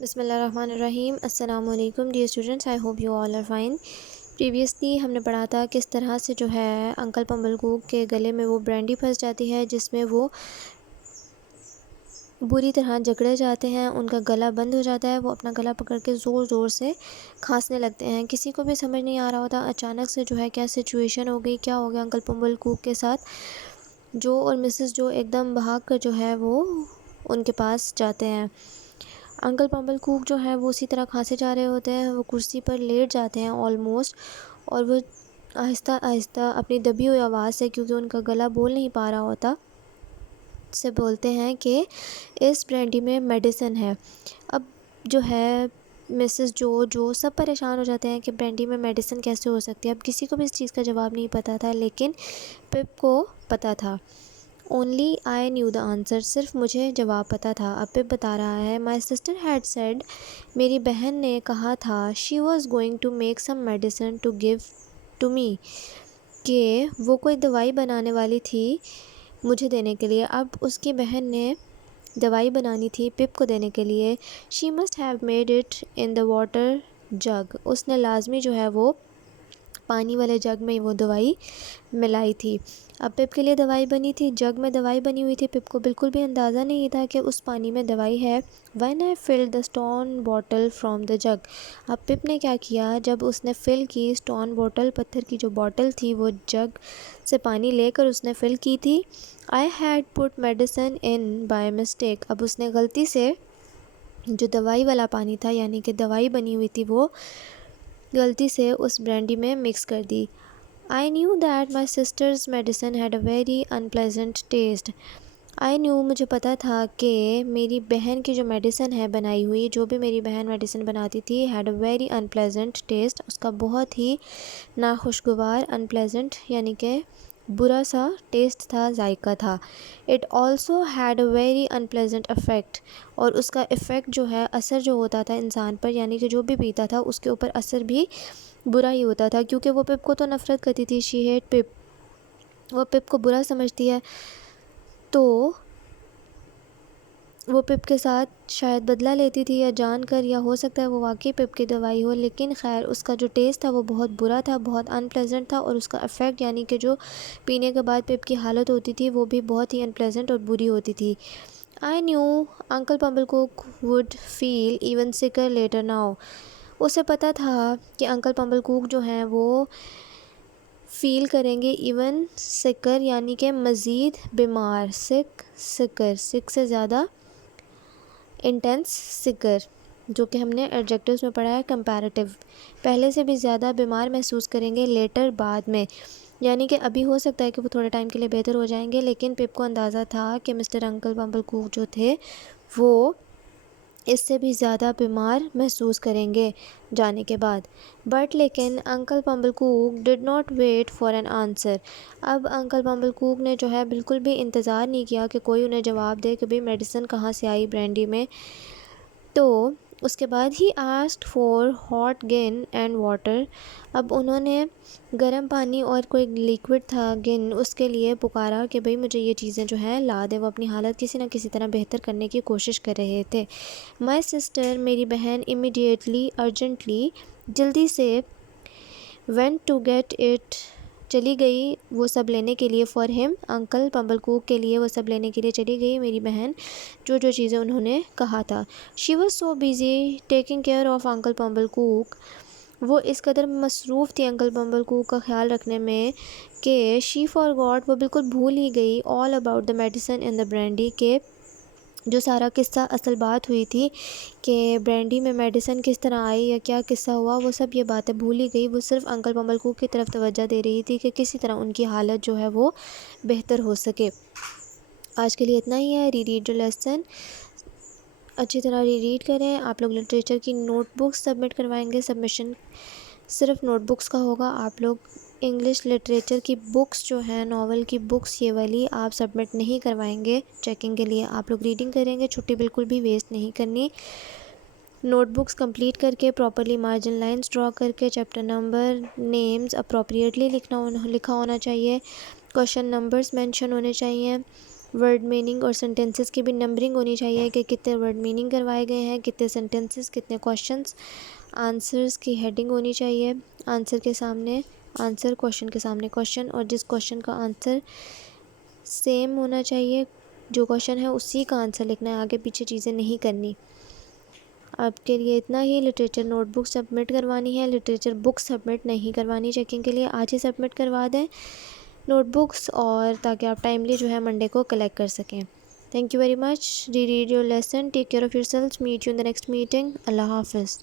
بسم اللہ الرحمن الرحیم۔ السلام علیکم dear students, I hope you all are fine. Previously ہم نے پڑھا تھا کس طرح سے جو ہے انکل پمبل کوک کے گلے میں وہ برینڈی پھنس جاتی ہے، جس میں وہ بری طرح جکڑے جاتے ہیں، ان کا گلا بند ہو جاتا ہے، وہ اپنا گلا پکڑ کے زور زور سے کھانسنے لگتے ہیں۔ کسی کو بھی سمجھ نہیں آ رہا ہوتا اچانک سے جو ہے کیا سچویشن ہو گئی، کیا ہو گیا انکل پمبل کوک کے ساتھ۔ جو اور مسز جو ایک دم بھاگ کر جو ہے وہ ان کے پاس جاتے ہیں۔ انکل پمبل کوک جو ہے وہ اسی طرح کھانسے جا رہے ہوتے ہیں، وہ کرسی پر لیٹ جاتے ہیں آلموسٹ، اور وہ آہستہ آہستہ اپنی دبی ہوئی آواز سے، کیونکہ ان کا گلا بول نہیں پا رہا ہوتا، سے بولتے ہیں کہ اس برینڈی میں میڈیسن ہے۔ اب جو ہے مسز جو سب پریشان ہو جاتے ہیں کہ برینڈی میں میڈیسن کیسے ہو سکتی ہے۔ اب کسی کو بھی اس چیز کا جواب نہیں پتہ تھا، لیکن پپ کو پتہ تھا۔ Only I knew the answer، صرف مجھے جواب پتہ تھا۔ اب پپ بتا رہا ہے My sister had said، میری بہن نے کہا تھا She was going to make some medicine to give to me، کہ وہ کوئی دوائی بنانے والی تھی مجھے دینے کے لیے۔ اب اس کی بہن نے دوائی بنانی تھی پپ کو دینے کے لیے۔ She must have made it in the water jug، اس نے لازمی جو ہے وہ پانی والے جگ میں وہ دوائی ملائی تھی۔ اب پپ کے لیے دوائی بنی تھی، جگ میں دوائی بنی ہوئی تھی، پپ کو بالکل بھی اندازہ نہیں تھا کہ اس پانی میں دوائی ہے۔ When I filled the stone bottle from the jug، اب پپ نے کیا کیا، جب اس نے فل کی اسٹون بوٹل، پتھر کی جو بوٹل تھی، وہ جگ سے پانی لے کر اس نے فل کی تھی۔ I had put medicine in by mistake، اب اس نے غلطی سے جو دوائی والا پانی تھا، یعنی کہ دوائی بنی ہوئی تھی، وہ غلطی سے اس برینڈی میں مکس کر دی۔ I knew that my sister's medicine had a very unpleasant taste، I knew مجھے پتا تھا کہ میری بہن کی جو میڈیسن ہے بنائی ہوئی، جو بھی میری بہن میڈیسن بناتی تھی، had a very unpleasant taste، اس کا بہت ہی ناخوشگوار، unpleasant یعنی کہ برا سا ٹیسٹ تھا، ذائقہ تھا۔ It also had a very unpleasant effect، اور اس کا ایفیکٹ جو ہے، اثر جو ہوتا تھا انسان پر، یعنی کہ جو بھی پیتا تھا اس کے اوپر اثر بھی برا ہی ہوتا تھا، کیونکہ وہ پپ کو تو نفرت کرتی تھی، she hate پپ، وہ پپ کو برا سمجھتی ہے، تو وہ پپ کے ساتھ شاید بدلہ لیتی تھی، یا جان کر، یا ہو سکتا ہے وہ واقعی پپ کی دوائی ہو، لیکن خیر اس کا جو ٹیسٹ تھا وہ بہت برا تھا، بہت انپلیزنٹ تھا، اور اس کا ایفیکٹ یعنی کہ جو پینے کے بعد پپ کی حالت ہوتی تھی وہ بھی بہت ہی انپلیزنٹ اور بری ہوتی تھی۔ I knew Uncle Pumblecook would feel even sicker later now، اسے پتہ تھا کہ انکل پمبل کوک جو ہیں وہ فیل کریں گے ایون سکر، یعنی کہ مزید بیمار، سکر سے زیادہ انٹینس سکر، جو کہ ہم نے ایڈجیکٹیوز میں پڑھا ہے کمپیریٹیو، پہلے سے بھی زیادہ بیمار محسوس کریں گے لیٹر، بعد میں، یعنی کہ ابھی ہو سکتا ہے کہ وہ تھوڑے ٹائم کے لیے بہتر ہو جائیں گے، لیکن پپ کو اندازہ تھا کہ مسٹر انکل پمبل کوک جو تھے وہ اس سے بھی زیادہ بیمار محسوس کریں گے جانے کے بعد۔ بٹ لیکن uncle Pumblechook did not wait for an answer, اب انکل پمبل کوک نے جو ہے بالکل بھی انتظار نہیں کیا کہ کوئی انہیں جواب دے کہ بھئی میڈیسن کہاں سے آئی برینڈی میں۔ تو اس کے بعد ہی asked for hot gin and water, اب انہوں نے گرم پانی اور کوئی لیکوڈ تھا گن، اس کے لیے پکارا کہ بھئی مجھے یہ چیزیں جو ہیں لا دے، وہ اپنی حالت کسی نہ کسی طرح بہتر کرنے کی کوشش کر رہے تھے۔ مائی سسٹر، میری بہن، امیڈیٹلی، ارجنٹلی، جلدی سے، went to get it، چلی گئی وہ سب لینے کے لیے، فار ہم، انکل پمبل کوک کے لیے وہ سب لینے کے لیے چلی گئی میری بہن، جو چیزیں انہوں نے کہا تھا۔ She was so busy taking care of Uncle Pumble Cook، وہ اس قدر مصروف تھی انکل پمبل کوک کا خیال رکھنے میں کہ she forgot، وہ بالکل بھول ہی گئی all about the medicine in the brandy، کہ جو سارا قصہ، اصل بات ہوئی تھی کہ برینڈی میں میڈیسن کس طرح آئی یا کیا قصہ ہوا، وہ سب یہ باتیں بھول ہی گئی، وہ صرف انکل پمبل کوک کی طرف توجہ دے رہی تھی کہ کسی طرح ان کی حالت جو ہے وہ بہتر ہو سکے۔ آج کے لیے اتنا ہی ہے۔ ری ریڈ لیسن اچھی طرح ری ریڈ کریں۔ آپ لوگ لٹریچر کی نوٹ بکس سبمٹ کروائیں گے، سبمیشن صرف نوٹ بکس کا ہوگا۔ آپ لوگ انگلش لٹریچر کی بکس جو ہیں، ناول کی بکس، یہ والی آپ سبمٹ نہیں کروائیں گے چیکنگ کے لیے۔ آپ لوگ ریڈنگ کریں گے، چھٹی بالکل بھی ویسٹ نہیں کرنی۔ نوٹ بکس کمپلیٹ کر کے، پراپرلی مارجن لائنز ڈرا کر کے، چیپٹر نمبر، نیمز اپروپریٹلی لکھا ہونا چاہیے، کوشچن نمبرز مینشن ہونے چاہیے، ورڈ میننگ اور سینٹینسز کی بھی نمبرنگ ہونی چاہیے کہ کتنے ورڈ میننگ کروائے گئے ہیں، کتنے سینٹینسز، کتنے کوشچنس. آنسرز کی ہیڈنگ ہونی چاہیے، آنسر کے سامنے آنسر، کوشچن کے سامنے کوشچن، اور جس کوشچن کا آنسر سیم ہونا چاہیے، جو کوشچن ہے اسی کا آنسر لکھنا ہے، آگے پیچھے چیزیں نہیں کرنی. آپ کے لیے اتنا ہی. لٹریچر نوٹ بک سبمٹ کروانی ہے، لٹریچر بک سبمٹ نہیں کروانی چیکنگ کے لیے. آج ہی سبمٹ کروا دیں نوٹ بکس، اور تاکہ آپ ٹائملی جو ہے منڈے کو کلیکٹ کر سکیں. Thank you very much. Reread your lesson. Take care of yourself. Meet you in the next meeting. Allah حافظ.